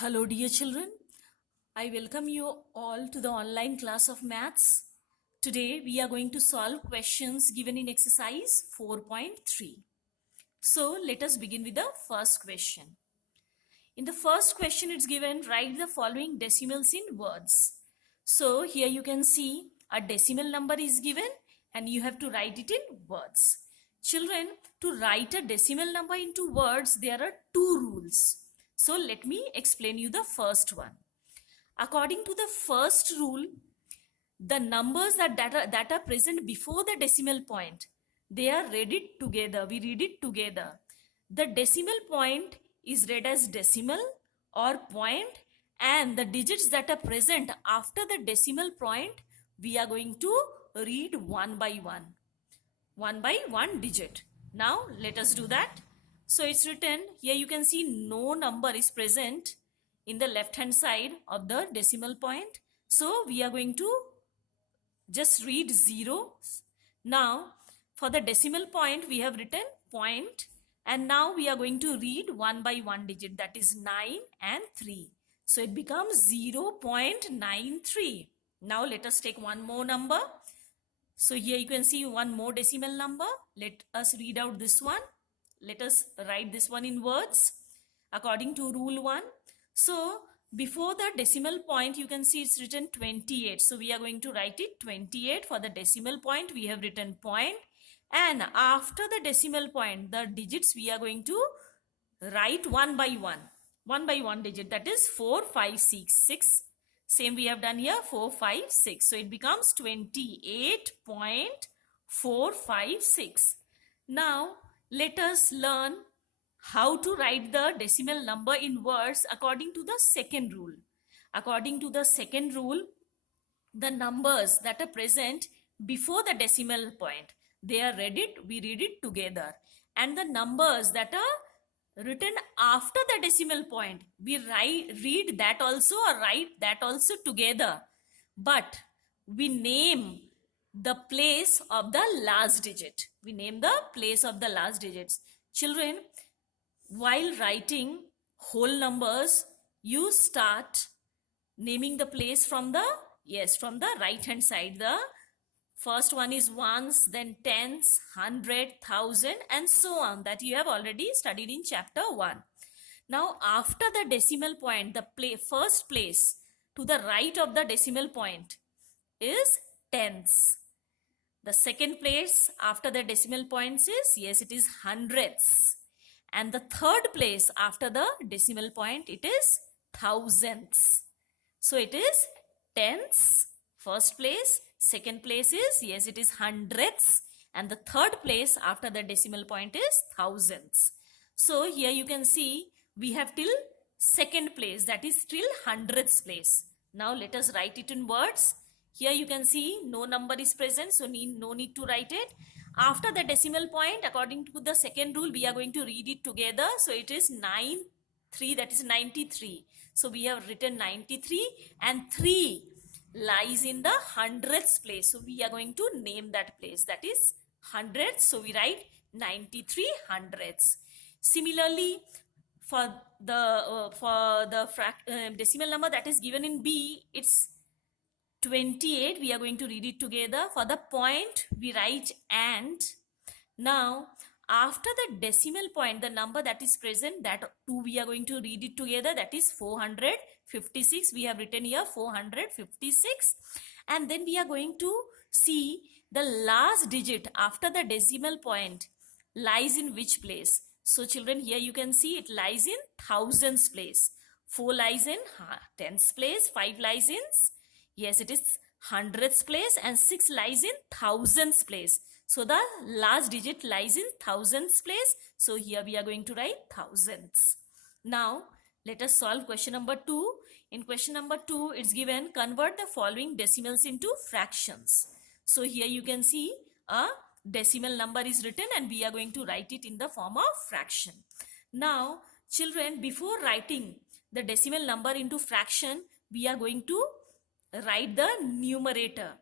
Hello, dear children. I welcome you all to the online class of maths. Today, we are going to solve questions given in exercise 4.3. So, let us begin with the first question. In the first question, it's given write the following decimals in words. So, here you can see a decimal number is given and you have to write it in words. Children, to write a decimal number into words, there are two rules. So, let me explain you the first one. According to the first rule, the numbers that are present before the decimal point, they are read it together. We read it together. The decimal point is read as decimal or point, and the digits that are present after the decimal point, we are going to read one by one digit. Now let us do that. So it's written here, you can see no number is present in the left hand side of the decimal point. So we are going to just read 0. Now for the decimal point we have written point, and now we are going to read one by one digit, that is 9 and 3. So it becomes 0.93. Now let us take one more number. So here you can see one more decimal number. Let us read out this one. Let us write this one in words according to rule 1. So before the decimal point, you can see it's written 28. So we are going to write it 28. For the decimal point, we have written point. And after the decimal point, the digits we are going to write one by one digit, that is 4, 5, 6. 6. Same we have done here, 4, 5, 6. So it becomes 28.456. Now let us learn how to write the decimal number in words according to the second rule. According to the second rule, the numbers that are present before the decimal point, they are read it, we read it together. And the numbers that are written after the decimal point, we read that also or write that also together. But we name the place of the last digit. We name the place of the last digits. Children, while writing whole numbers, you start naming the place from the right hand side. The first one is ones, then tens, 100, 1,000, and so on, that you have already studied in chapter 1. Now after the decimal point, the first place to the right of the decimal point is tens. The second place after the decimal points is, it is hundreds. And the third place after the decimal point, it is thousands. So it is tens, first place. Second place is, it is hundreds. And the third place after the decimal point is thousands. So here you can see we have till second place, that is till hundreds place. Now let us write it in words. Here you can see no number is present, so no need to write it. After the decimal point, according to the second rule, we are going to read it together. So it is 9, 3, that is 93. So we have written 93, and 3 lies in the hundreds place. So we are going to name that place, that is hundreds. So we write 93 hundreds. Similarly, for the decimal number that is given in B, it's 28. We are going to read it together. For the point, we write and. Now after the decimal point, the number that is present, that too we are going to read it together, that is 456. We have written here 456. And then we are going to see the last digit after the decimal point lies in which place. So children, here you can see it lies in thousands place. 4 lies in tens place, 5 lies in, it is hundreds place, and 6 lies in thousands place. So the last digit lies in thousands place. So here we are going to write thousands. Now let us solve question number 2. In question number 2, it's given convert the following decimals into fractions. So here you can see a decimal number is written and we are going to write it in the form of fraction. Now children, before writing the decimal number into fraction, we are going to write the numerator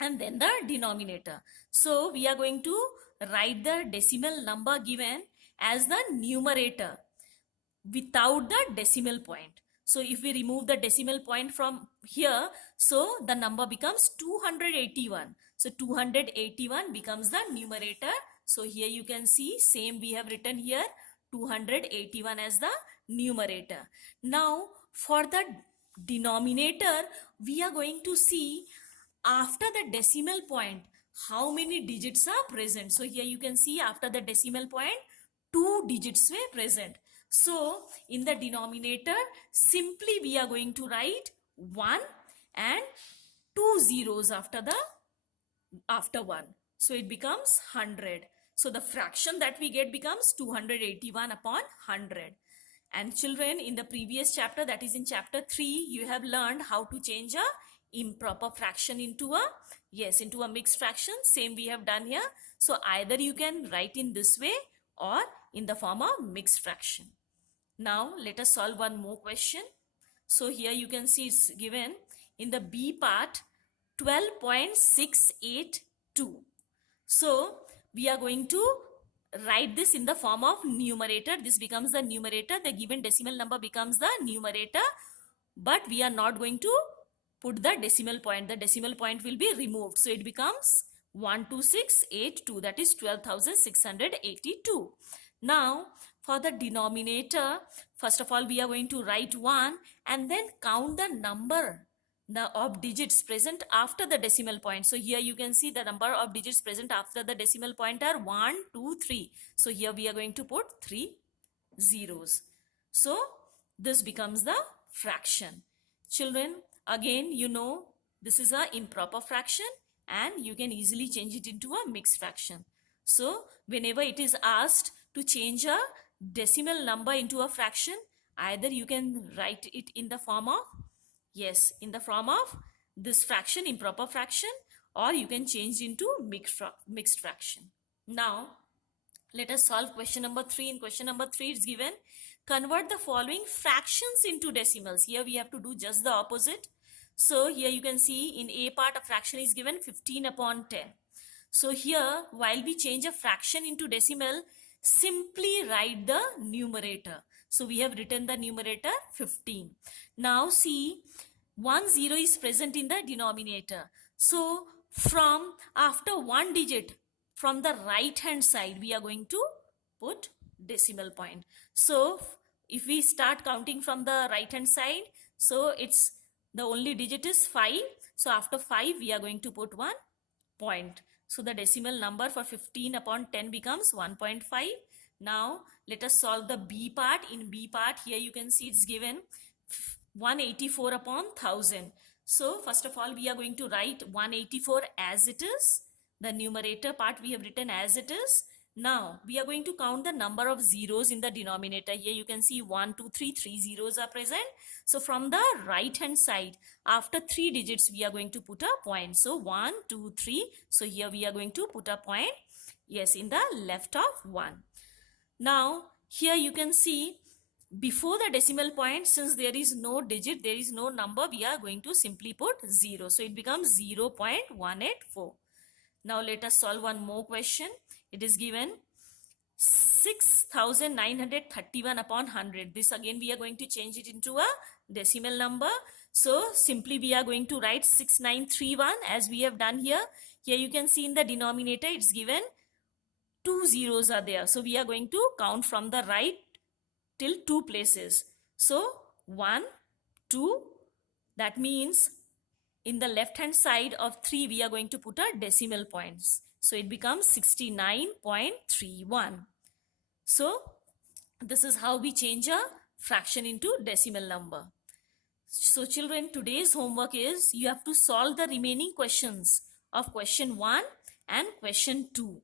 and then the denominator. So we are going to write the decimal number given as the numerator. without the decimal point. So if we remove the decimal point from here, so the number becomes 281. So 281 becomes the numerator. So here you can see same we have written here 281 as the numerator. Now for the denominator, we are going to see after the decimal point how many digits are present. So here you can see after the decimal point 2 digits were present. So in the denominator simply we are going to write 1 and 2 zeros after 1. So it becomes 100. So the fraction that we get becomes 281 upon 100. And children, in the previous chapter, that is in chapter 3, you have learned how to change a improper fraction into a mixed fraction. Same we have done here. So either you can write in this way or in the form of mixed fraction. Now let us solve one more question. So here you can see it's given in the B part 12.682. So we are going to write this in the form of numerator. This becomes the numerator. The given decimal number becomes the numerator. But we are not going to put the decimal point. The decimal point will be removed. So it becomes 12682. That is 12,682. Now for the denominator, first of all we are going to write 1 and then count the number of digits present after the decimal point. So here you can see the number of digits present after the decimal point are 1, 2, 3. So here we are going to put 3 zeros. So this becomes the fraction. Children, again you know this is a improper fraction and you can easily change it into a mixed fraction. So whenever it is asked to change a decimal number into a fraction, either you can write it in the form of this fraction, improper fraction, or you can change into mixed fraction. Now let us solve question number 3. In question number 3 it's given convert the following fractions into decimals. Here we have to do just the opposite. So here you can see in A part a fraction is given 15 upon 10. So here while we change a fraction into decimal, simply write the numerator. So we have written the numerator 15. Now see 1 0 is present in the denominator. So from after one digit from the right hand side we are going to put decimal point. So if we start counting from the right hand side, so it's the only digit is 5. So after 5 we are going to put 1 point. So the decimal number for 15 upon 10 becomes 1.5. Now let us solve the B part. In B part here you can see it's given 184 upon 1000. So first of all we are going to write 184 as it is. The numerator part we have written as it is. Now we are going to count the number of zeros in the denominator. Here you can see 1, 2, 3, 3 zeros are present. So from the right hand side after 3 digits we are going to put a point. So 1, 2, 3. So here we are going to put a point, yes, in the left of 1. Now here you can see before the decimal point, since there is no digit, there is no number, we are going to simply put 0. So it becomes 0.184. Now let us solve one more question. It is given 6,931 upon 100. This again we are going to change it into a decimal number. So simply we are going to write 6931 as we have done here. Here you can see in the denominator it's given 2 zeros are there. So we are going to count from the right till 2 places. So 1, 2, that means in the left hand side of 3 we are going to put a decimal points. So it becomes 69.31. So this is how we change a fraction into decimal number. So children, today's homework is you have to solve the remaining questions of question 1 and question 2.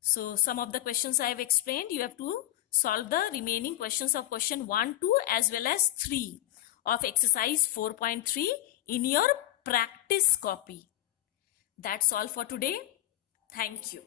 So some of the questions I have explained, you have to solve the remaining questions of question 1, 2 as well as 3 of exercise 4.3 in your practice copy. That's all for today. Thank you.